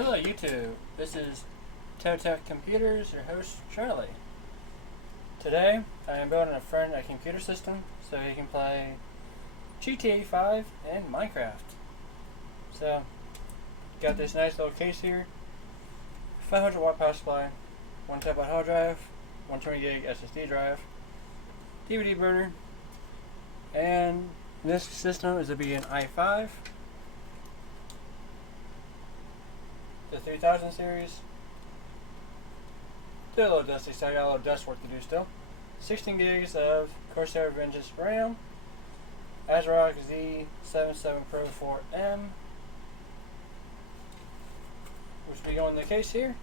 Hello YouTube, this is Tech Computers, your host Charlie. Today I am building a friend a computer system so he can play GTA 5 and Minecraft. So, got this nice little case here, 500 watt power supply, 1 TB hard drive, 120 gig SSD drive, DVD burner, and this system is to be an i5. The 3000 series. Still a little dusty, so I got a little dust work to do still. 16 gigs of Corsair Vengeance RAM. ASRock Z77 Pro 4M, which will be going in the case here.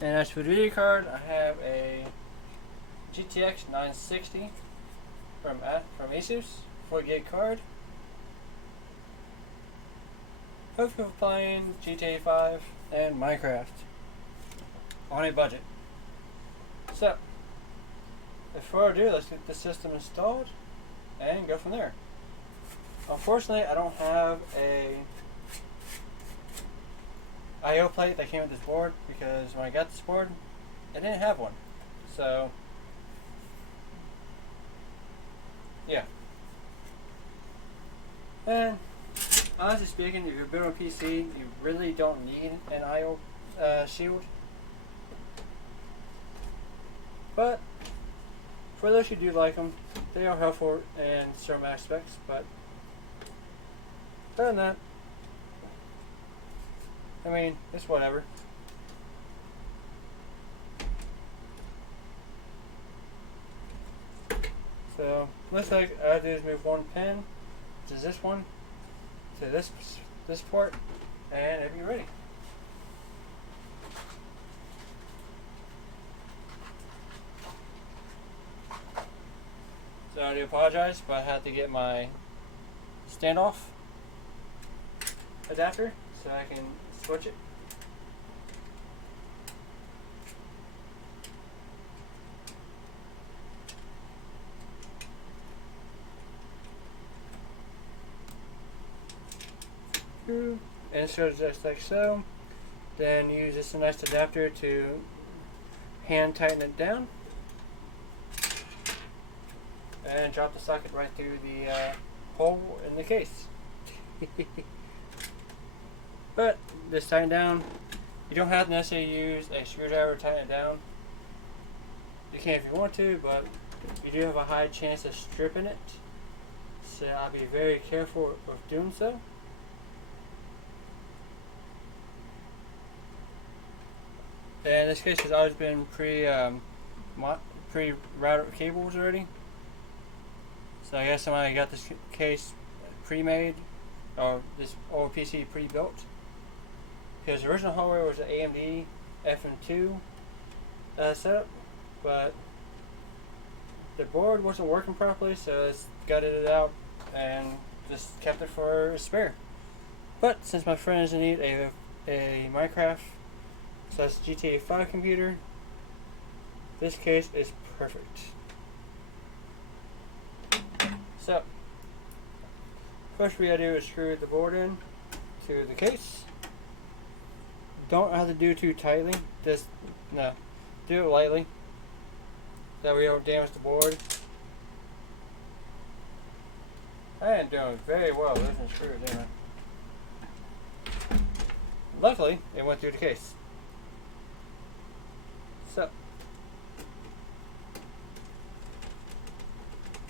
And as for the video card, I have a GTX 960 from Asus, 4 gig card. Hopefully for playing GTA 5 and Minecraft on a budget. So, before I do, let's get the system installed and go from there. Unfortunately, I don't have a I/O plate that came with this board because when I got this board, I didn't have one. So, yeah. And honestly speaking, if you're building a PC, you really don't need an I/O shield. But for those who do like them, they are helpful in certain aspects. But other than that, I mean, it's whatever. So looks like all I do is move one pin, which is this one, to this port, and it'll be ready. So I do apologize, but I had to get my standoff adapter so I can switch it. And so just like so. Then use this nice adapter to hand tighten it down and drop the socket right through the hole in the case. But this tighten down, you don't have to necessarily use a screwdriver to tighten it down. You can if you want to, but you do have a high chance of stripping it, so I'll be very careful of doing so. And this case has always been pre-routed cables already. So I guess somebody got this case pre-made, or this old PC pre-built. Because the original hardware was an AMD FM2 setup, but the board wasn't working properly, so it's gutted it out and just kept it for a spare. But since my friends need a Minecraft / GTA 5 computer, this case is perfect. So, first we gotta do is screw the board in to the case. Don't have to do too tightly, just do it lightly. That way you don't damage the board. I am doing very well losing screws, didn't I? Luckily, it went through the case.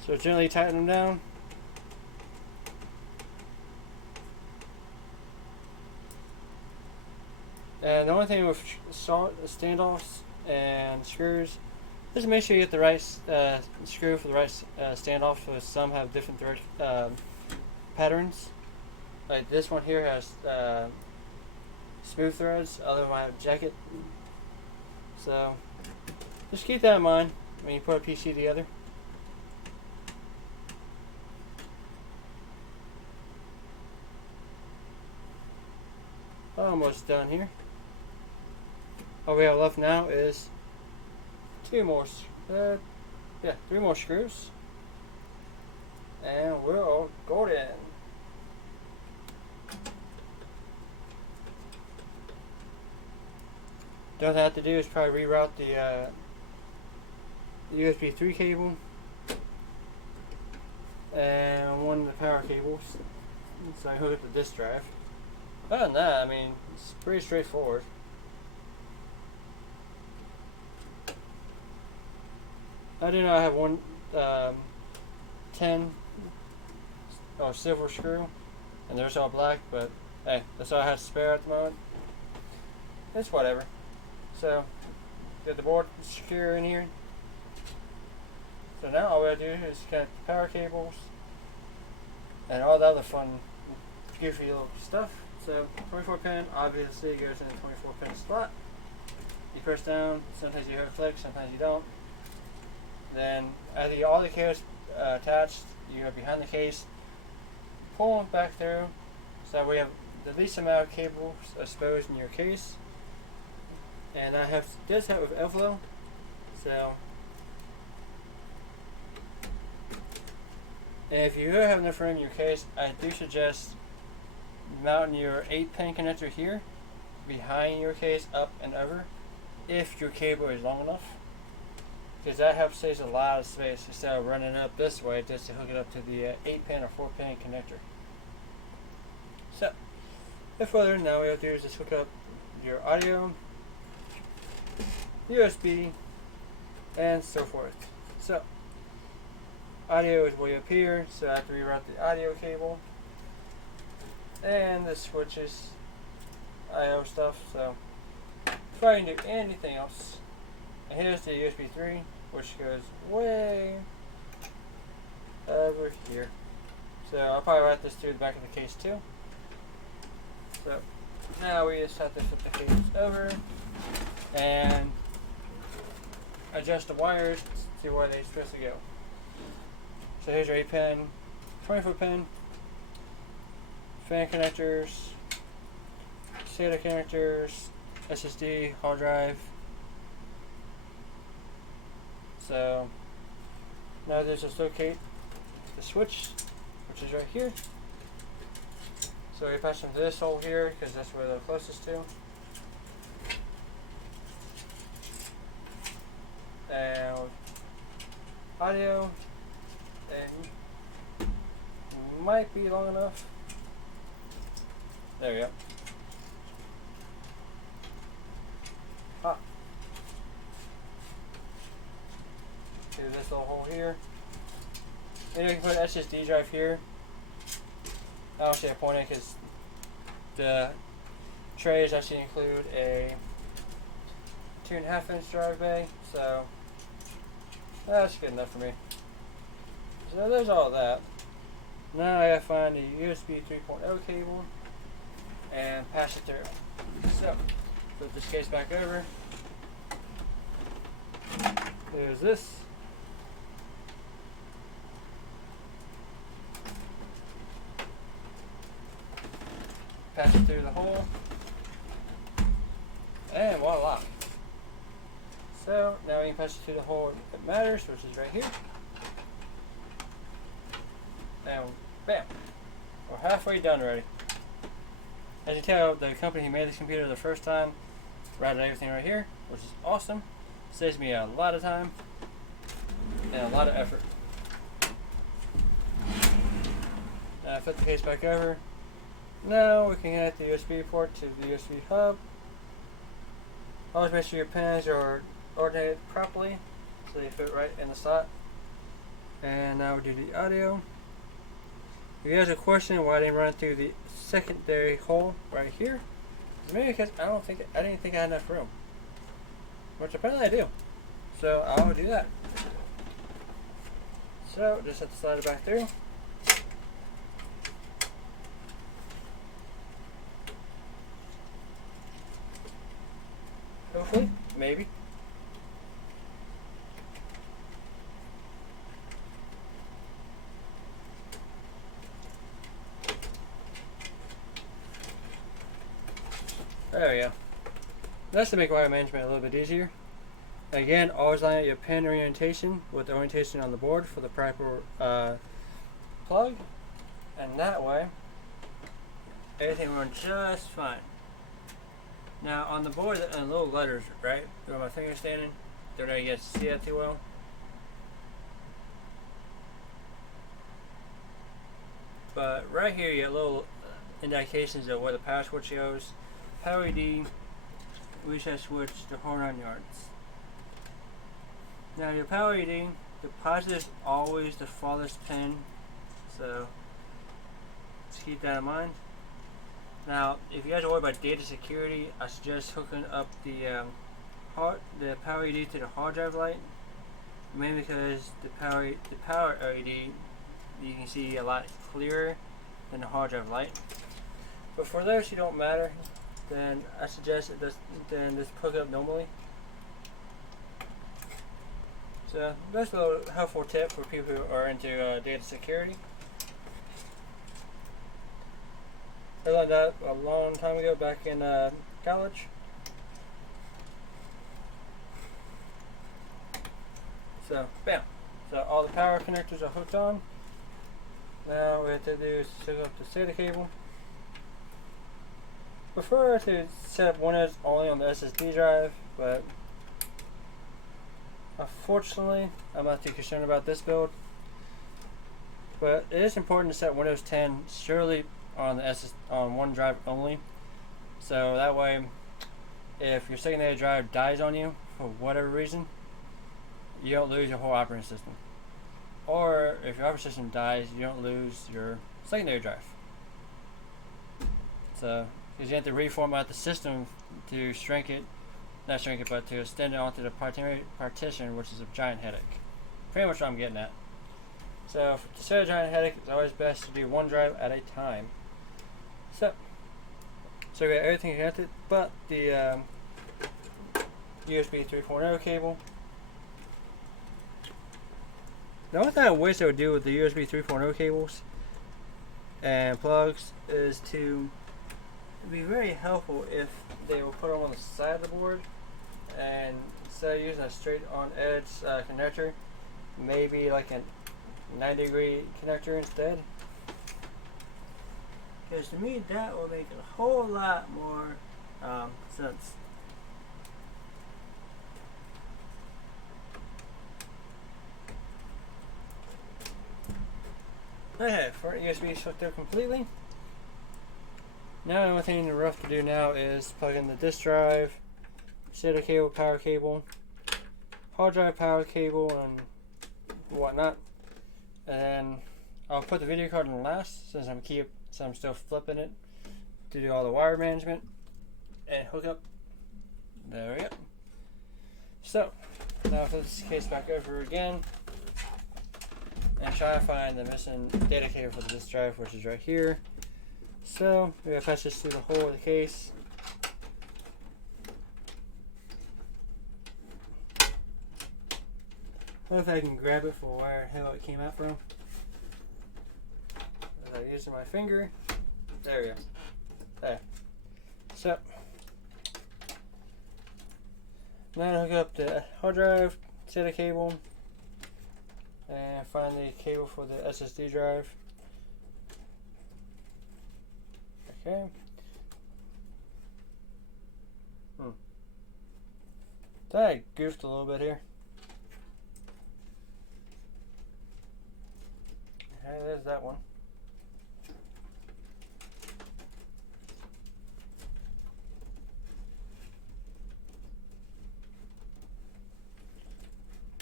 So gently tighten them down. And the only thing with standoffs and screws is make sure you get the right screw for the right standoff, because some have different thread patterns. Like this one here has smooth threads, other one might have jacket. So just keep that in mind when you put a PC together. Almost done here. All we have left now is 3 more screws, and we're all golden. The only thing I have to do is probably reroute the USB 3 cable and one of the power cables, so I hook up the disk drive. Other than that, I mean, it's pretty straightforward. I do know I have one 10 silver screw, and there's all black, but hey, that's all I have to spare at the moment. It's whatever. So, get the board secure in here. So now all we gotta do is connect the power cables and all the other fun, goofy little stuff. So 24 pin obviously goes in the 24 pin slot. You press down, sometimes you hear it flick, sometimes you don't. Then after all the cables attached, you go behind the case, pull them back through, so we have the least amount of cables exposed in your case. And I have this hat with airflow, so and if you do have enough room in your case, I do suggest mounting your 8-pin connector here, behind your case, up and over, if your cable is long enough, because that helps save a lot of space instead of running it up this way just to hook it up to the 8-pin or 4-pin connector. So, if further, now what we have to do is just hook up your audio, USB, and so forth. So, audio is way up here, so I have to reroute the audio cable. And this switches I/O stuff, so before I can do anything else, and here's the USB 3, which goes way over here. So I'll probably route this through the back of the case too. So now we just have to flip the case over and adjust the wires to see where they're supposed to go. So here's your 8-pin, 24 pin, fan connectors, SATA connectors, SSD, hard drive. So now there's just locate the switch, which is right here. So we patch them to this hole here because that's where they're closest to. And audio, and might be long enough. There we go. Ah. Do this little hole here. And you can put an SSD drive here. I don't see a point in it because the trays actually include a 2.5-inch drive bay, so that's good enough for me. So there's all that. Now I gotta find the USB 3.0 cable and pass it through. So, flip this case back over. There's this. Pass it through the hole. And voila. So, now we can pass it through the hole that matters, which is right here. And bam. We're halfway done already. As you tell, the company who made this computer the first time routed everything right here, which is awesome. Saves me a lot of time and a lot of effort. Now I flip the case back over. Now we can connect the USB port to the USB hub. Always make sure your pins are ordinated properly so they fit right in the slot. And now we do the audio. If you guys are questioning why I didn't run it through the secondary hole right here, it's maybe because I didn't think I had enough room. Which apparently I do. So I'll do that. So just have to slide it back through. Hopefully, maybe. There we go. That's to make wire management a little bit easier. Again, always line up your pin orientation with the orientation on the board for the proper plug, and that way everything will run just fine. Now on the board, the little letters, right, where my finger's standing, don't know if you guys see that too well. But right here you get little indications of where the power switch goes. Power ED, reset switch, the whole 9 yards. Now your power ED, the positive is always the farthest pin, so just keep that in mind. Now, if you guys are worried about data security, I suggest hooking up the power ED to the hard drive light, mainly because the power LED you can see a lot clearer than the hard drive light. But for those who don't matter, then I suggest just hook it up normally. So that's a little helpful tip for people who are into data security. I learned that a long time ago back in college. So, bam. So all the power connectors are hooked on. Now what we have to do is hook up the SATA cable. Prefer to set up Windows only on the SSD drive, but unfortunately I'm not too concerned about this build. But it is important to set Windows 10 surely on the on one drive only, so that way if your secondary drive dies on you for whatever reason, you don't lose your whole operating system. Or if your operating system dies, you don't lose your secondary drive. So, because you have to reformat the system to shrink it, not shrink it, but to extend it onto the partition, which is a giant headache. Pretty much what I'm getting at. So, to set a giant headache, it's always best to do one drive at a time. So we got everything connected, but the USB 3.0 cable. The only thing I wish they would do with the USB 3.0 cables and plugs is to be very helpful if they will put them on the side of the board, and instead of using a straight on edge connector, maybe like a 90-degree connector instead. Because to me that will make a whole lot more sense. Okay, front USB is hooked up completely. Now the only thing left to do now is plug in the disk drive, SATA cable, power cable, hard drive power cable, and whatnot. And then I'll put the video card in last since I'm still flipping it to do all the wire management and hook up. There we go. So now flip this case back over again and try to find the missing data cable for the disk drive, which is right here. So we're gonna patch this through the hole of the case. I don't know if I can grab it for where the hell it came out from. Using my finger. There we go. There. So now I hook up the hard drive, SATA cable, and find the cable for the SSD drive. Okay. I goofed a little bit here. Okay, there's that one.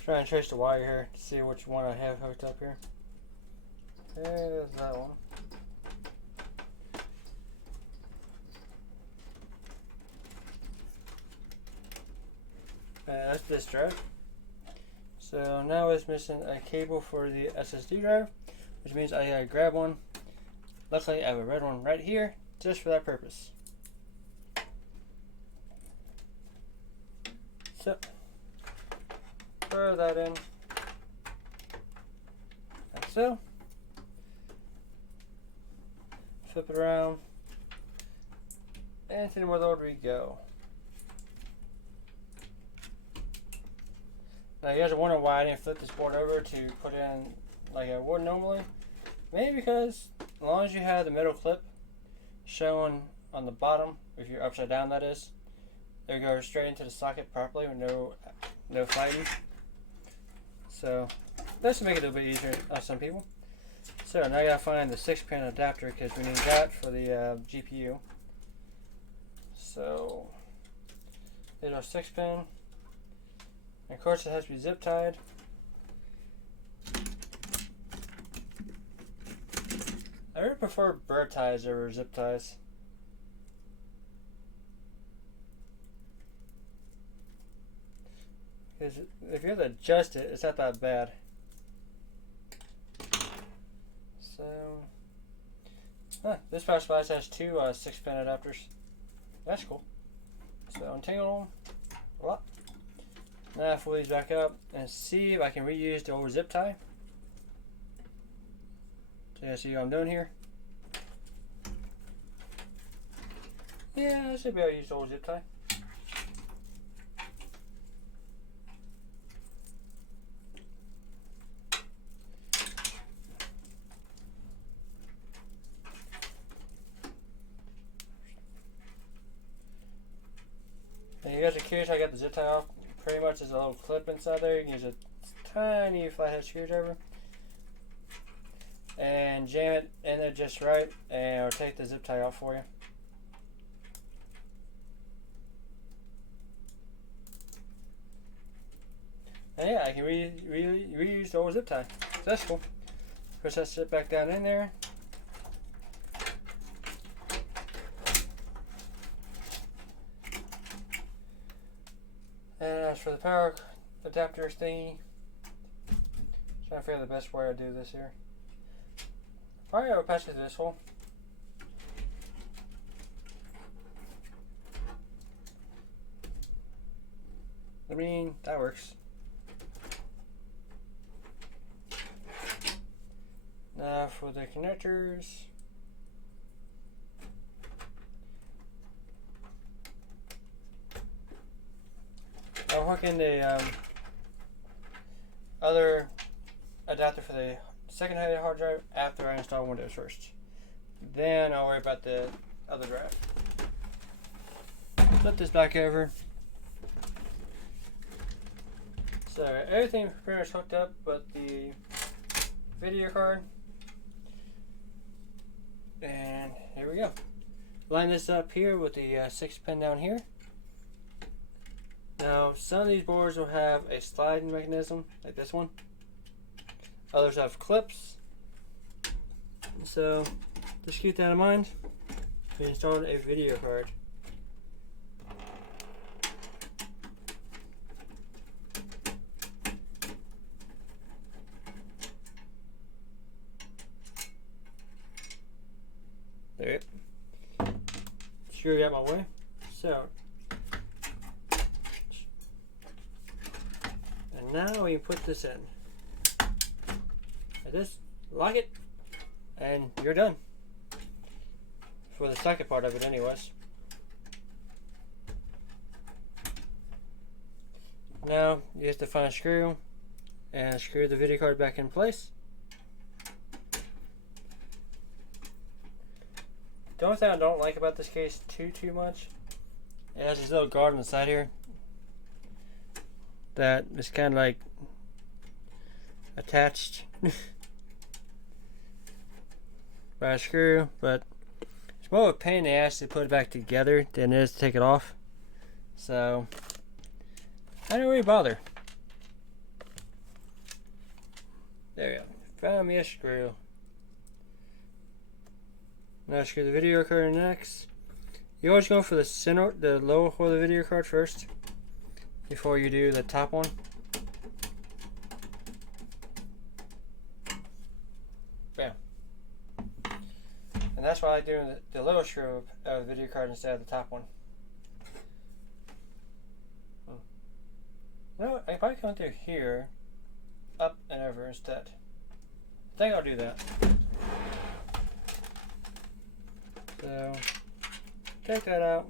Try and trace the wire here to see which one I have hooked up here. Okay, there's that one. That's this drive. So now it's missing a cable for the SSD drive, which means I gotta grab one. Luckily I have a red one right here, just for that purpose. So throw that in, like so. Flip it around, and to the motherboard we go. Now you guys are wondering why I didn't flip this board over to put in like I would normally. Maybe because as long as you have the middle clip shown on the bottom, if you're upside down that is, it goes straight into the socket properly with no fighting. So this will make it a little bit easier on some people. So now I gotta find the 6-pin adapter because we need that for the GPU. So there's our 6-pin. And of course it has to be zip tied. I really prefer bird ties over zip ties. Because if you have to adjust it, it's not that bad. So, this power supply has 2 6-pin adapters. That's cool. So untangle them. Now fold these back up and see if I can reuse the old zip tie. So you see what I'm doing here? Yeah, I should be able to use the old zip tie. And you guys are curious how I got the zip tie off? Pretty much there's a little clip inside there. You can use a tiny flathead screwdriver and jam it in there just right, and it'll take the zip tie off for you. And yeah, I can reuse the old zip tie. So that's cool. Push that shit back down in there. And as for the power adapter thingy, trying to figure out the best way to do this here. Probably I would patch it to this hole. I mean, that works. Now for the connectors. I'll hook in the other adapter for the second hard drive after I install Windows first. Then I'll worry about the other drive. Flip this back over. So everything pretty much hooked up but the video card. And here we go. Line this up here with the 6-pin down here. Now, some of these boards will have a sliding mechanism, like this one. Others have clips. So, just keep that in mind. We installed a video card. There. Screw out my way. So, and now we put this in. Like this, lock it, and you're done. For the second part of it anyways. Now you have to find a screw and screw the video card back in place. The only thing I don't like about this case too much, it has this little guard on the side here that is kind of like attached by a screw, but it's more of a pain in the ass to put it back together than it is to take it off. So I don't really bother. There we go. Found me a screw. Now screw the video card next. You always go for the center, the lower hole of the video card first, before you do the top one. Bam. And that's why I like doing the little screw of the video card instead of the top one. You know what? I can probably come through here, up and over instead. I think I'll do that. So, take that out.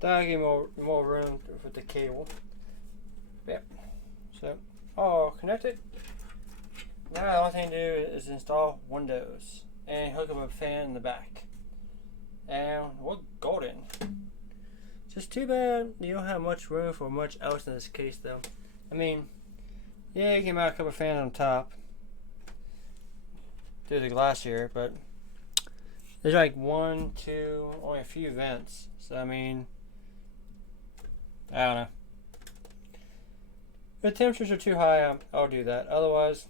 That'll give more room with the cable. Yep. So, I'll connect it. Now the only thing to do is install Windows and hook up a fan in the back. And we're golden. Just too bad you don't have much room for much else in this case, though. I mean, yeah, you can mount a couple fans on top through the glass here, but there's like one, two, only a few vents. So I mean, I don't know. If the temperatures are too high, I'll do that. Otherwise,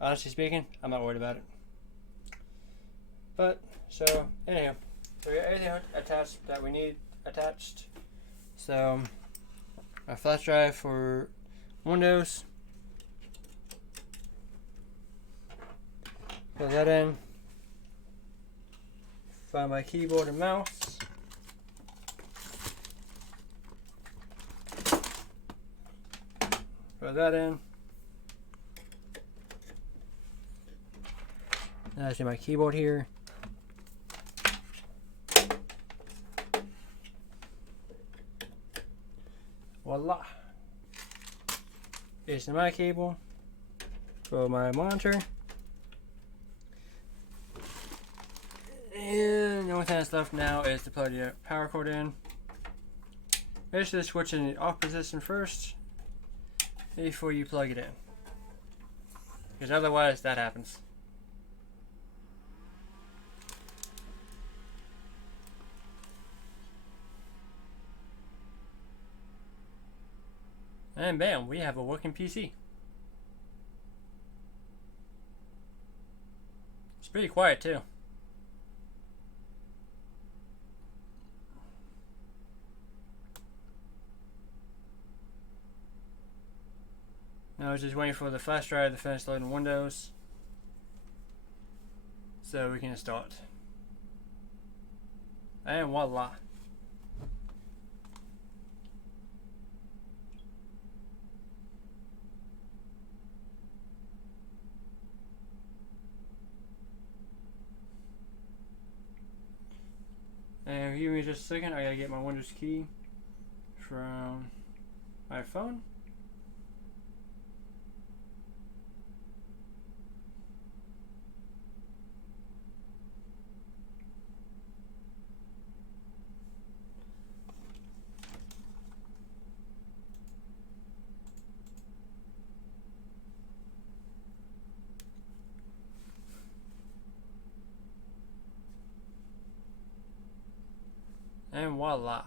honestly speaking, I'm not worried about it. But so anyhow, so we got everything attached that we need attached. So a flash drive for Windows. Plug that in. Find my keyboard and mouse. Plug that in. That's my keyboard here. Voila. HDMI cable for my monitor. And the only thing that's left now is to plug the power cord in. Make sure to switch in the off position first before you plug it in, because otherwise that happens. And bam, we have a working PC. It's pretty quiet too. Now I was just waiting for the flash drive to finish loading Windows so we can install it. And voila. And give me just a second, I gotta get my Windows key from my phone. And voila.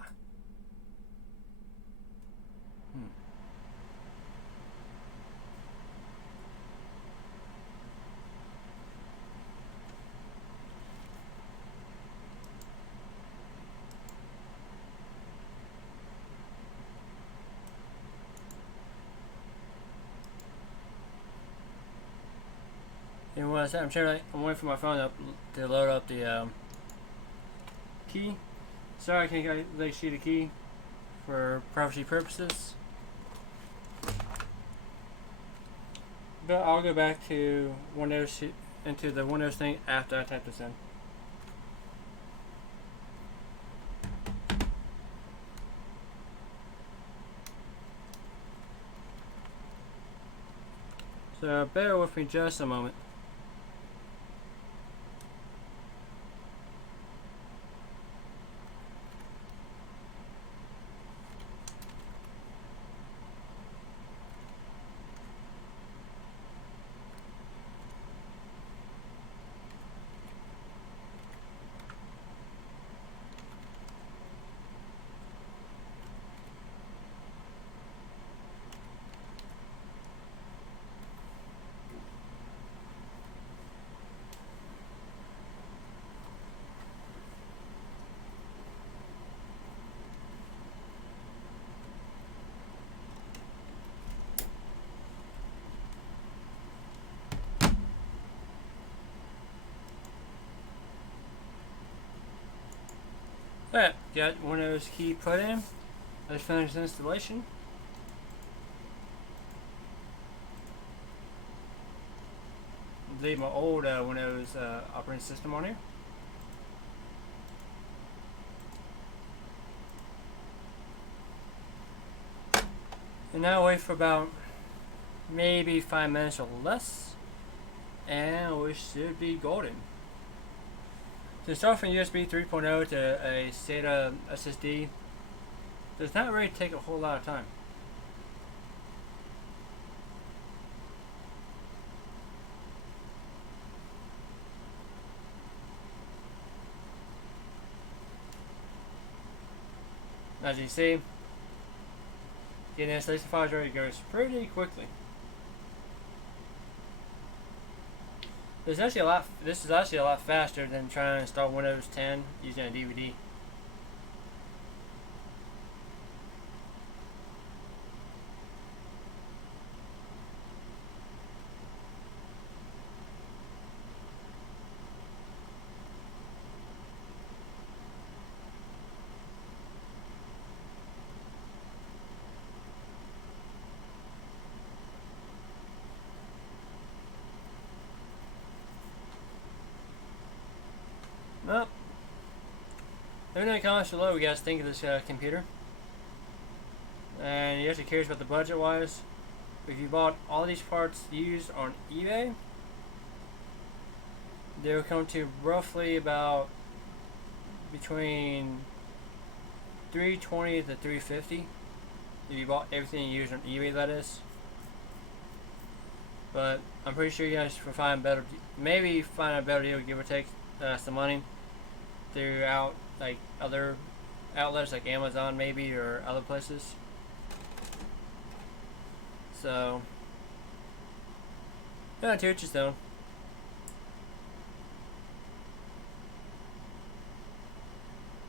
And what I said, I'm waiting for my phone to load up the key. Sorry I can't really see the key for privacy purposes. But I'll go back to Windows, into the Windows thing after I type this in. So bear with me just a moment. Alright, got Windows key put in. Let's finish the installation. Leave my old Windows operating system on here. And now wait for about maybe 5 minutes or less, and we should be golden. To start from USB 3.0 to a SATA SSD does not really take a whole lot of time. As you see, getting installation files ready goes pretty quickly. This is actually a lot faster than trying to install Windows 10 using a DVD. Well, let me know in the comments below what you guys think of this computer. And you're actually curious about the budget wise. If you bought all these parts used on eBay, they will come to roughly about between $320 to $350 if you bought everything used on eBay, that is. But I'm pretty sure you guys will find better, maybe find a better deal, give or take some money throughout like other outlets like Amazon maybe or other places. So yeah, to each his own.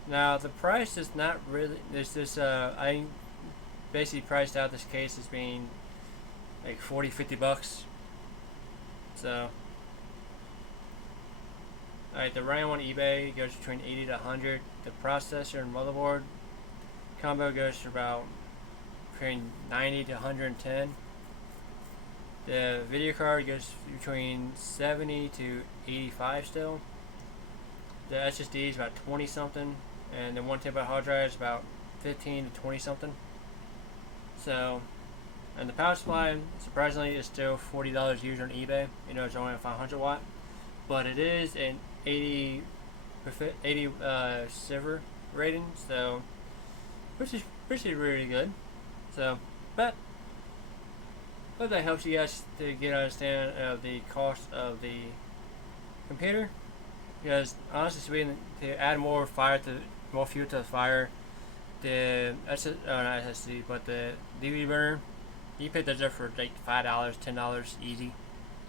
Now the price is not really. There's this. I basically priced out this case as being like $40-50. So, alright, the RAM on eBay goes between 80 to 100. The processor and motherboard combo goes to about between 90 to 110. The video card goes between 70 to 85 still. The SSD is about 20 something, and the 1 TB hard drive is about 15 to 20 something. So, and the power supply, surprisingly, is still $40 used on eBay. You know, it's only a 500 watt, but it is an 80 silver rating, so which is really good. So, but hope that helps you guys to get an understanding of the cost of the computer. Because honestly speaking, to add more fuel to the fire, not SSD, but the DVD burner, you pick those up for like $5, $10 easy.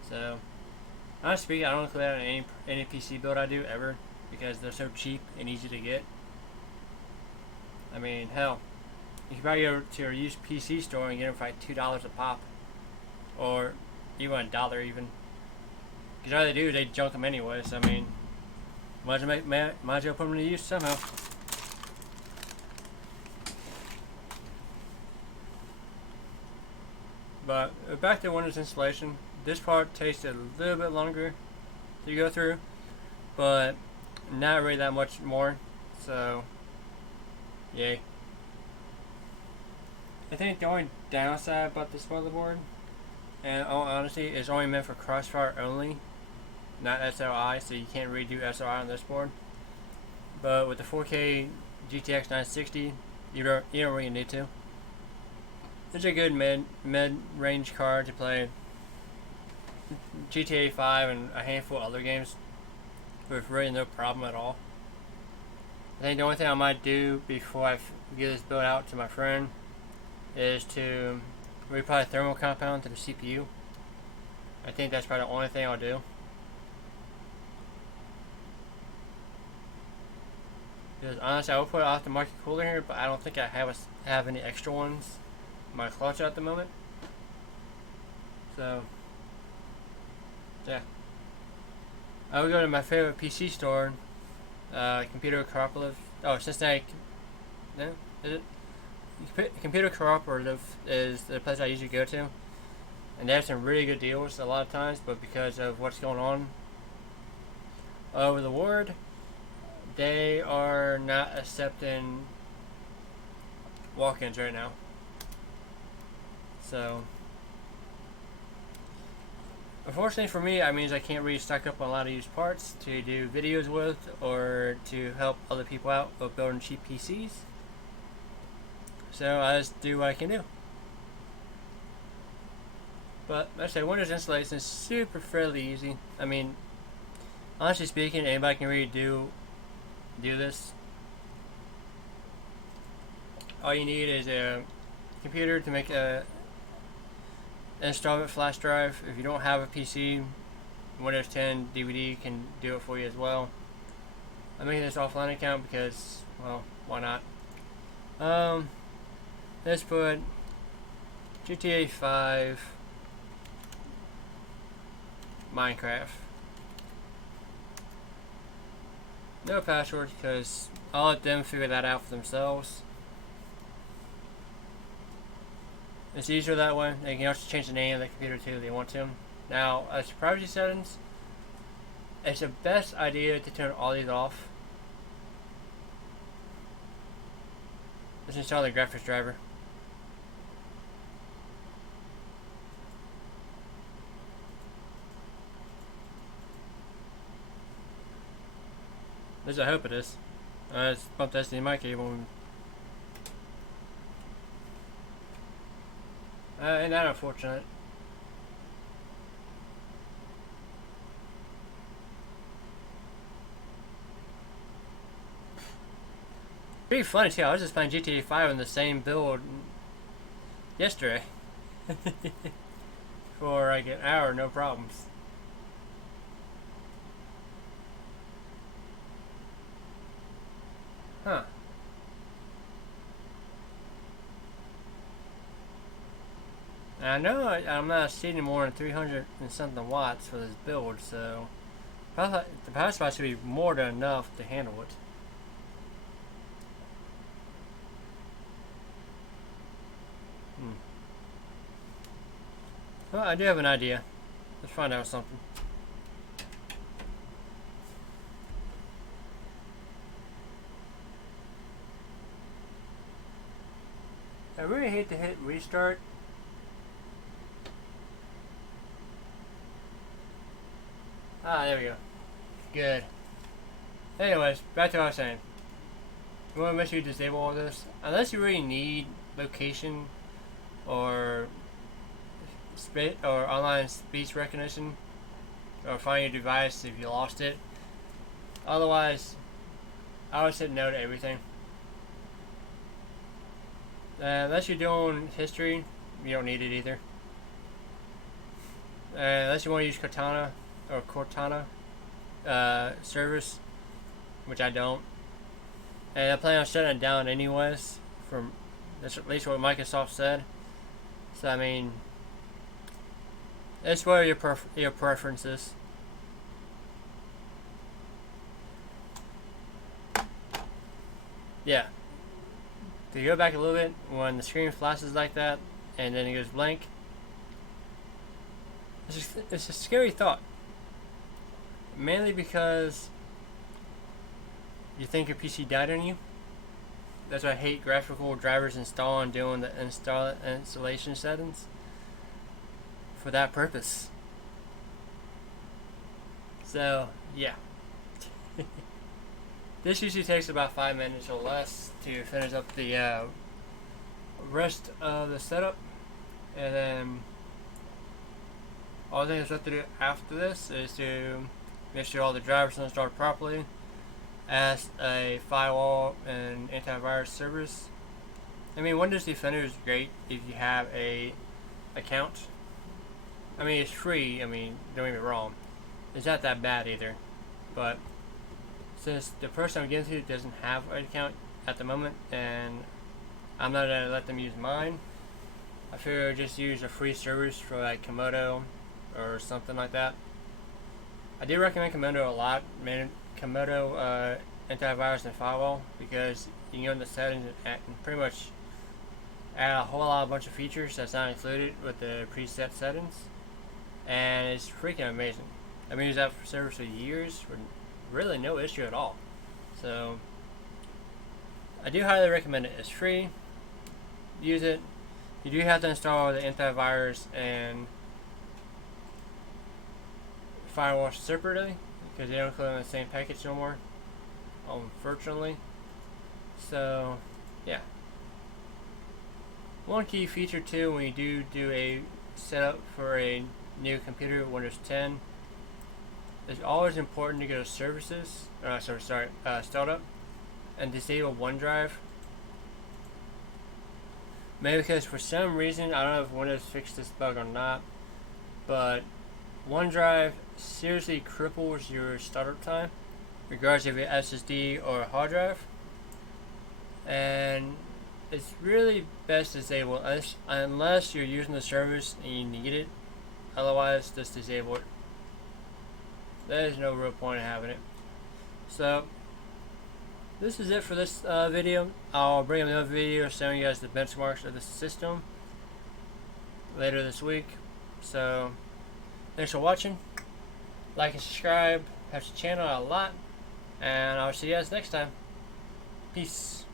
So honestly speaking, I don't include that in any PC build I do ever because they're so cheap and easy to get. I mean, hell, you can probably go to your used PC store and get them for like $2 a pop, or even $1 even. Because all they do is they junk them anyway. So I mean, might as well put them to use somehow. But back to Windows installation. This part takes a little bit longer to go through, but not really that much more. So, yay. I think the only downside about this motherboard, and all honesty, is only meant for Crossfire only, not SLI, so you can't really do SLI on this board. But with the 4K GTX 960, you don't really need to. It's a good mid-range card to play GTA 5 and a handful of other games with really no problem at all. I think the only thing I might do before I give this build out to my friend is to reapply thermal compound to the CPU. I think that's probably the only thing I'll do. Because honestly, I will put an aftermarket cooler here, but I don't think I have any extra ones in my clutch at the moment. So, yeah. I would go to my favorite PC store, Computer Cooperative. Oh, Cincinnati. No, is it? Computer Cooperative is the place I usually go to, and they have some really good deals a lot of times. But because of what's going on over the world, they are not accepting walk-ins right now. So Unfortunately for me, that means I can't really stock up on a lot of used parts to do videos with or to help other people out with building cheap PCs. So I just do what I can do. But like I say, Windows installation is super fairly easy. I mean, honestly speaking, anybody can really do this. All you need is a computer to make a install a flash drive. If you don't have a PC, Windows 10 DVD can do it for you as well. I'm making this offline account because, well, why not? Let's put GTA 5 Minecraft. No password because I'll let them figure that out for themselves. It's easier that way. They can also change the name of the computer too if they want to. Now, as for privacy settings, it's the best idea to turn all these off. Let's install the graphics driver. At least I hope it is. Let's bump the HDMI cable. Ain't that unfortunate? Pretty funny too. I was just playing GTA 5 in the same build yesterday for like an hour, no problems. Huh. I know I'm not exceeding more than 300 and something watts for this build, so the power supply should be more than enough to handle it. Well, I do have an idea. Let's find out something. I really hate to hit restart. Ah, there we go. Good. Anyways, back to what I was saying. You want to make sure you disable all this. Unless you really need location or online speech recognition, or find your device if you lost it. Otherwise, I would say no to everything. Unless you're doing history, you don't need it either. Unless you want to use Cortana service, which I don't. And I plan on shutting it down anyways, from that's at least what Microsoft said. So I mean, it's where your preferences. Yeah. To go back a little bit, when the screen flashes like that, and then it goes blank, it's a scary thought. Mainly because you think your PC died on you. That's why I hate graphical drivers installing, doing the installation settings for that purpose. So, yeah. This usually takes about 5 minutes or less to finish up the rest of the setup, and then all the things left to do after this is to make sure all the drivers are installed properly, as a firewall and antivirus service. I mean, Windows Defender is great if you have a account. I mean, it's free. I mean, don't get me wrong, it's not that bad either, but since the person I'm getting to doesn't have an account at the moment, and I'm not going to let them use mine, I figure I'll just use a free service for like Komodo or something like that. I do recommend Komodo a lot. Komodo antivirus and firewall, because you can go in the settings and pretty much add a whole bunch of features that's not included with the preset settings, and it's freaking amazing. I've been using that for service for years with really no issue at all. So I do highly recommend it. It's free. Use it. You do have to install the antivirus and firewall separately because they don't include them in the same package no more, unfortunately. So, yeah. One key feature too when you do a setup for a new computer, Windows 10, it's always important to go to services, startup, and disable OneDrive. Maybe because for some reason, I don't know if Windows fixed this bug or not, but OneDrive seriously cripples your startup time, regardless of your SSD or hard drive. And it's really best to disable unless you're using the service and you need it. Otherwise, just disable it. There's no real point in having it. So, this is it for this video. I'll bring up another video showing you guys the benchmarks of the system later this week. So, thanks for watching. Like and subscribe. Helps the channel out a lot. And I'll see you guys next time. Peace.